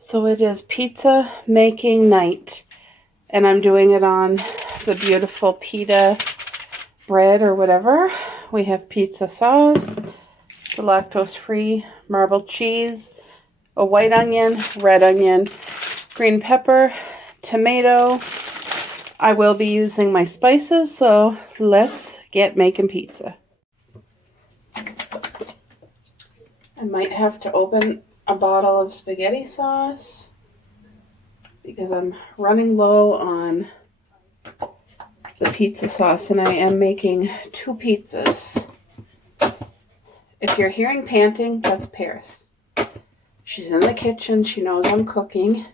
So it is pizza making night, and I'm doing it on the beautiful pita bread or whatever. We have pizza sauce, the lactose-free marbled cheese, a white onion, red onion, green pepper, tomato. I will be using my spices, so let's get making pizza. I might have to open a bottle of spaghetti sauce because I'm running low on the pizza sauce, and I am making 2 pizzas. If you're hearing panting, that's Paris. She's in the kitchen. She knows I'm cooking,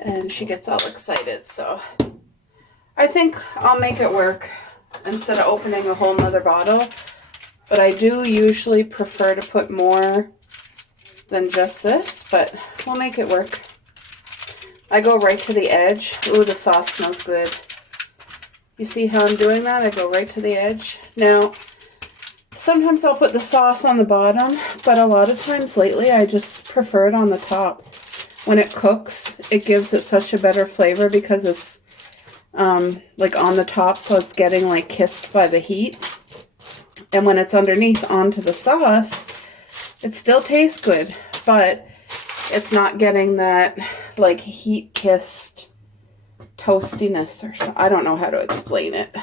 and she gets all excited. So I think I'll make it work instead of opening a whole nother bottle. But I do usually prefer to put more than just this, but we'll make it work. I go right to the edge. Ooh, the sauce smells good. You see how I'm doing that? I go right to the edge. Now, sometimes I'll put the sauce on the bottom, but a lot of times lately I just prefer it on the top. When it cooks, it gives it such a better flavor because it's like on the top, so it's getting like kissed by the heat. And when it's underneath onto the sauce, it still tastes good, but it's not getting that like heat-kissed toastiness or something. I don't know how to explain it.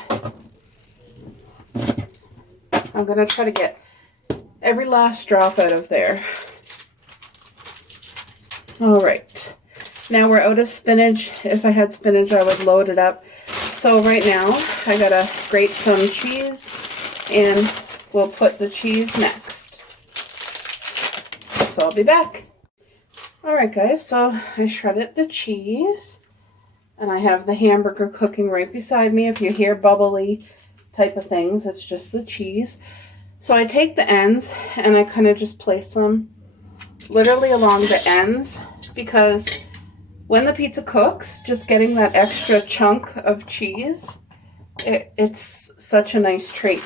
I'm going to try to get every last drop out of there. All right. Now we're out of spinach. If I had spinach, I would load it up. So right now, I got to grate some cheese, and we'll put the cheese next. So I'll be back. Alright guys, so I shredded the cheese, and I have the hamburger cooking right beside me. If you hear bubbly type of things, it's just the cheese. So I take the ends and I kind of just place them literally along the ends, because when the pizza cooks, just getting that extra chunk of cheese, it's such a nice treat.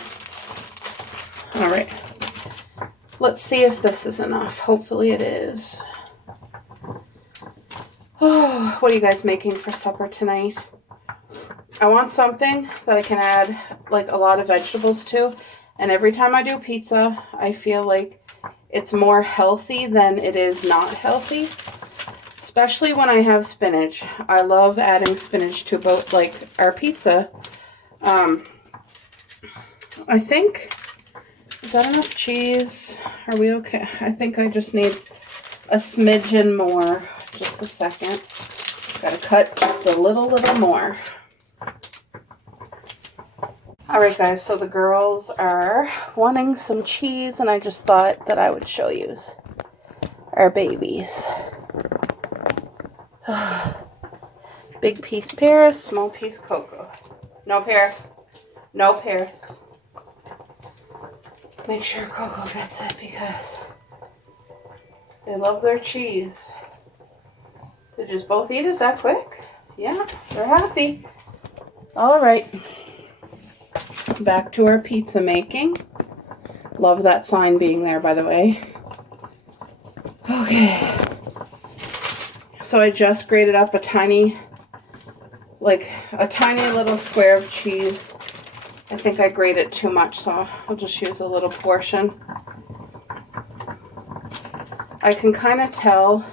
All right, let's see if this is enough. Hopefully it is. Oh, what are you guys making for supper tonight? I want something that I can add like a lot of vegetables to, and every time I do pizza, I feel like it's more healthy than it is not healthy, especially when I have spinach. I love adding spinach to both like our pizza. I think, is that enough cheese? Are we okay? I think I just need a smidgen more. Just a second. Gotta cut just a little more. Alright guys, so the girls are wanting some cheese, and I just thought that I would show you our babies. Big piece Paris, small piece Coco. No Paris. No Paris. Make sure Coco gets it because they love their cheese. They just both eat it that quick. Yeah, they're happy. All right. Back to our pizza making. Love that sign being there, by the way. Okay. So I just grated up a tiny little square of cheese. I think I grated too much, so I'll just use a little portion. I can kind of tell.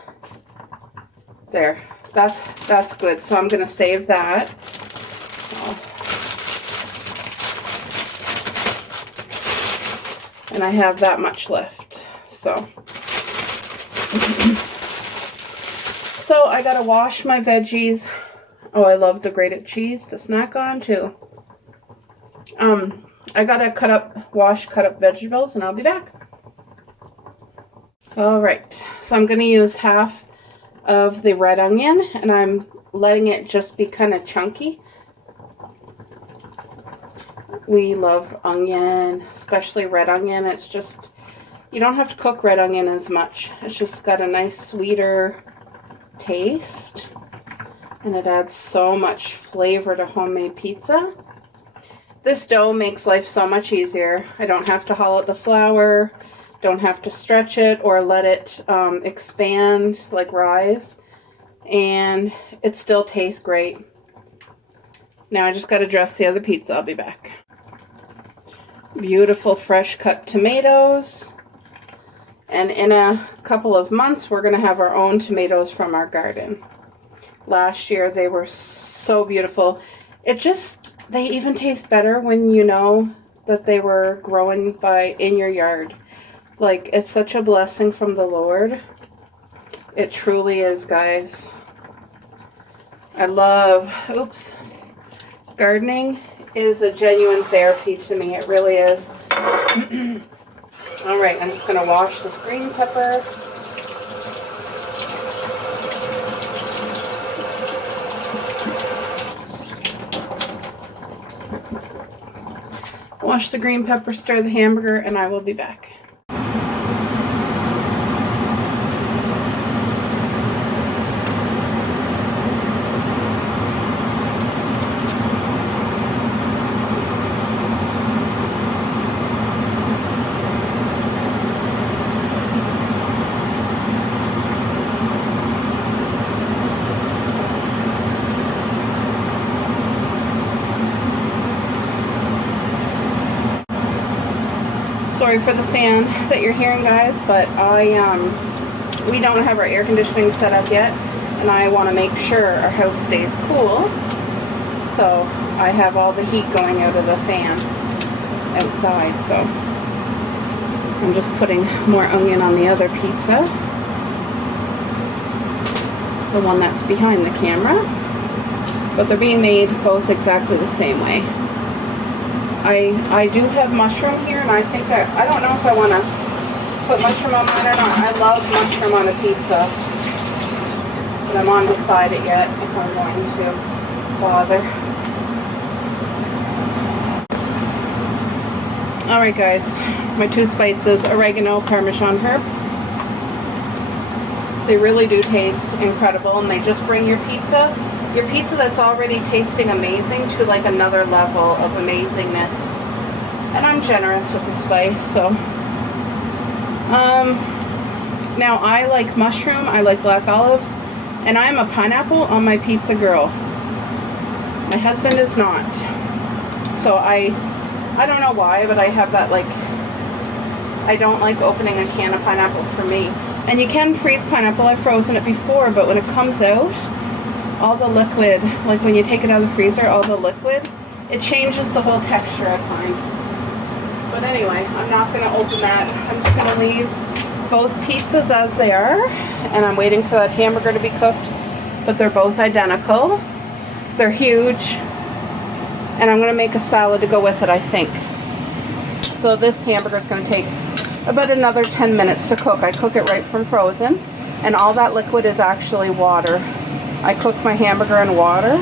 There, that's good. So I'm going to save that. And I have that much left. So I got to wash my veggies. Oh, I love the grated cheese to snack on too. I got to cut up vegetables, and I'll be back. All right. So I'm going to use half of the red onion, and I'm letting it just be kind of chunky. We love onion, especially red onion. It's just, you don't have to cook red onion as much. It's just got a nice sweeter taste, and it adds so much flavor to homemade pizza. This dough makes life so much easier. I don't have to hollow out the flour. Don't have to stretch it or let it expand, like rise. And it still tastes great. Now I just got to dress the other pizza. I'll be back. Beautiful fresh cut tomatoes. And in a couple of months, we're going to have our own tomatoes from our garden. Last year, they were so beautiful. They even taste better when you know that they were growing in your yard. Like, it's such a blessing from the Lord. It truly is, guys. I love, gardening is a genuine therapy to me. It really is. All right, I'm just going to wash this green pepper. Wash the green pepper, stir the hamburger, and I will be back. Sorry for the fan that you're hearing, guys, but we don't have our air conditioning set up yet, and I want to make sure our house stays cool. So I have all the heat going out of the fan outside. So I'm just putting more onion on the other pizza, the one that's behind the camera, but they're being made both exactly the same way. I do have mushroom here, and I think I don't know if I want to put mushroom on that or not. I love mushroom on a pizza, but I'm undecided yet if I'm going to bother. Alright guys, my 2 spices, oregano, Parmesan herb. They really do taste incredible, and they just bring your pizza that's already tasting amazing to like another level of amazingness. And I'm generous with the spice, so. Now I like mushroom, I like black olives, and I'm a pineapple on my pizza girl. My husband is not. So I don't know why, but I have that like, I don't like opening a can of pineapple for me. And you can freeze pineapple, I've frozen it before, but when it comes out, all the liquid, like when you take it out of the freezer, all the liquid, it changes the whole texture, I find. But anyway, I'm not going to open that. I'm just going to leave both pizzas as they are, and I'm waiting for that hamburger to be cooked, but they're both identical. They're huge, and I'm going to make a salad to go with it, I think. So this hamburger is going to take about another 10 minutes to cook. I cook it right from frozen, and all that liquid is actually water. I cook my hamburger in water,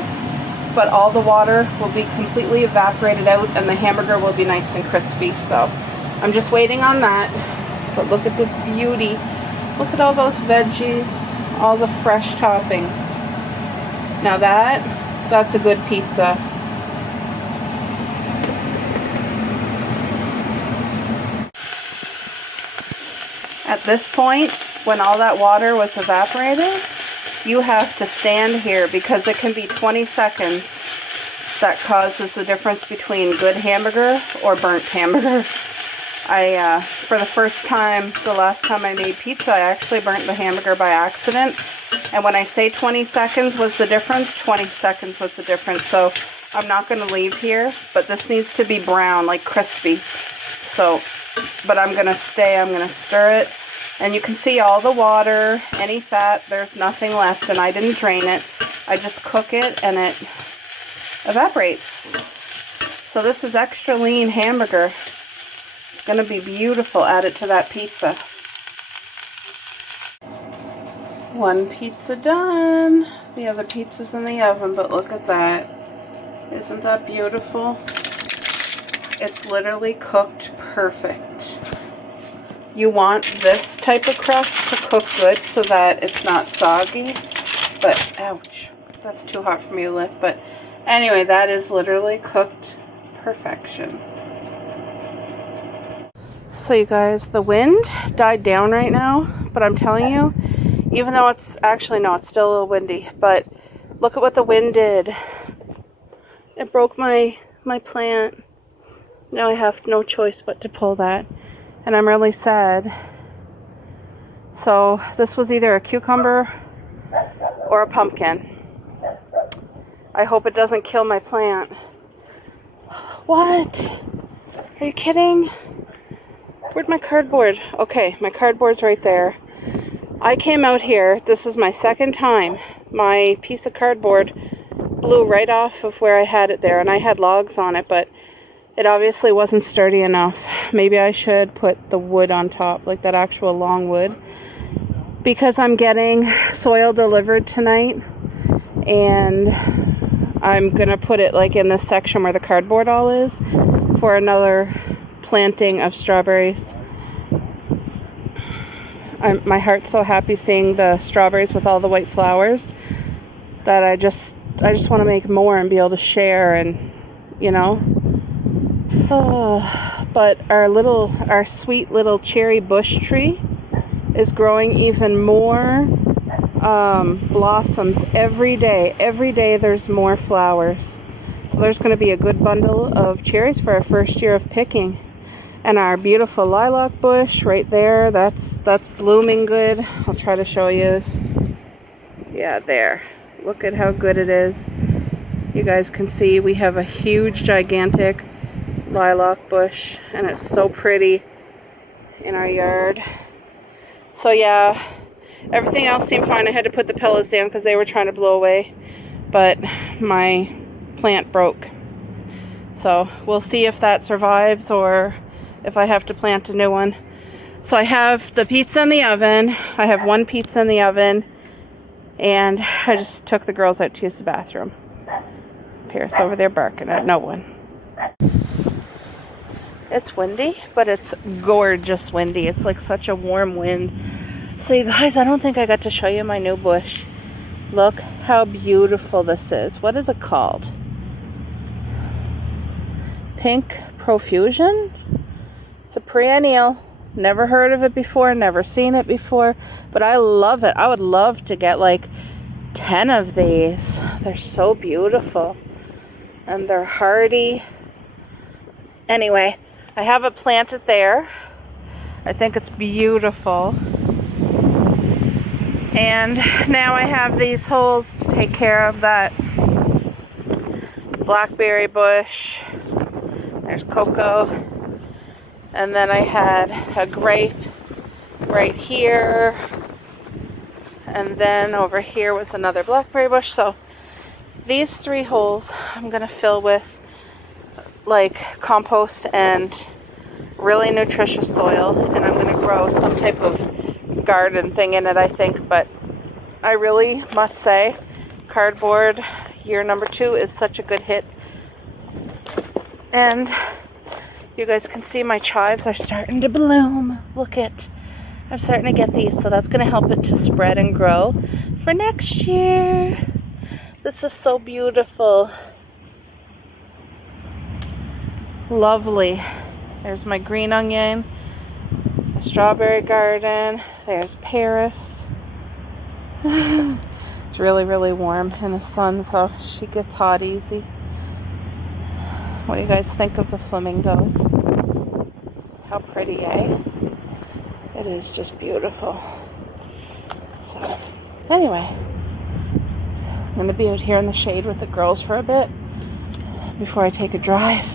but all the water will be completely evaporated out and the hamburger will be nice and crispy. So I'm just waiting on that. But look at this beauty. Look at all those veggies, all the fresh toppings. Now that's a good pizza. At this point, when all that water was evaporated, you have to stand here because it can be 20 seconds that causes the difference between good hamburger or burnt hamburger. For the first time, the last time I made pizza, I actually burnt the hamburger by accident. And when I say 20 seconds was the difference, 20 seconds was the difference. So I'm not going to leave here, but this needs to be brown, like crispy. So, but I'm going to stay, I'm going to stir it. And you can see all the water, any fat, there's nothing left, and I didn't drain it. I just cook it and it evaporates. So this is extra lean hamburger. It's going to be beautiful. Add it to that pizza. One pizza done. The other pizza's in the oven, but look at that. Isn't that beautiful? It's literally cooked perfect. You want this type of crust to cook good so that it's not soggy. But, ouch, that's too hot for me to lift. But anyway, that is literally cooked perfection. So you guys, the wind died down right now, but I'm telling you, even though it's actually, no, it's still a little windy, but look at what the wind did. It broke my plant. Now I have no choice but to pull that, and I'm really sad. So this was either a cucumber or a pumpkin. I hope it doesn't kill my plant. What? Are you kidding? Where'd my cardboard? Okay, my cardboard's right there. I came out here. This is my second time. My piece of cardboard blew right off of where I had it there, and I had logs on it, but it obviously wasn't sturdy enough. Maybe I should put the wood on top, like that actual long wood, because I'm getting soil delivered tonight, and I'm gonna put it like in this section where the cardboard all is for another planting of strawberries. My heart's so happy seeing the strawberries with all the white flowers that I just want to make more and be able to share, and you know. But our sweet little cherry bush tree is growing even more blossoms every day. Every day there's more flowers. So there's going to be a good bundle of cherries for our first year of picking. And our beautiful lilac bush right there, that's blooming good. I'll try to show you. Yeah, there. Look at how good it is. You guys can see we have a huge, gigantic lilac bush, and it's so pretty in our yard. So yeah, everything else seemed fine. I had to put the pillows down because they were trying to blow away, but my plant broke. So we'll see if that survives or if I have to plant a new one. So I have the pizza in the oven. I have one pizza in the oven, and I just took the girls out to use the bathroom. Pierce over there barking at no one. It's windy, but it's gorgeous windy. It's like such a warm wind. So you guys, I don't think I got to show you my new bush. Look how beautiful this is. What is it called? Pink Profusion? It's a perennial. Never heard of it before, never seen it before, but I love it. I would love to get like 10 of these. They're so beautiful, and they're hardy. Anyway, I have it planted there. I think it's beautiful. And now I have these holes to take care of that blackberry bush. There's cocoa. And then I had a grape right here. And then over here was another blackberry bush. So these 3 holes I'm going to fill with like compost and really nutritious soil. And I'm going to grow some type of garden thing in it, I think. But I really must say, cardboard year number 2 is such a good hit. And you guys can see my chives are starting to bloom. Look it. I'm starting to get these, so that's going to help it to spread and grow for next year. This is so beautiful. Lovely. There's my green onion, a strawberry garden. There's Paris. It's really, really warm in the sun, so she gets hot easy. What do you guys think of the flamingos? How pretty, eh? It is just beautiful. So, anyway, I'm going to be out here in the shade with the girls for a bit before I take a drive.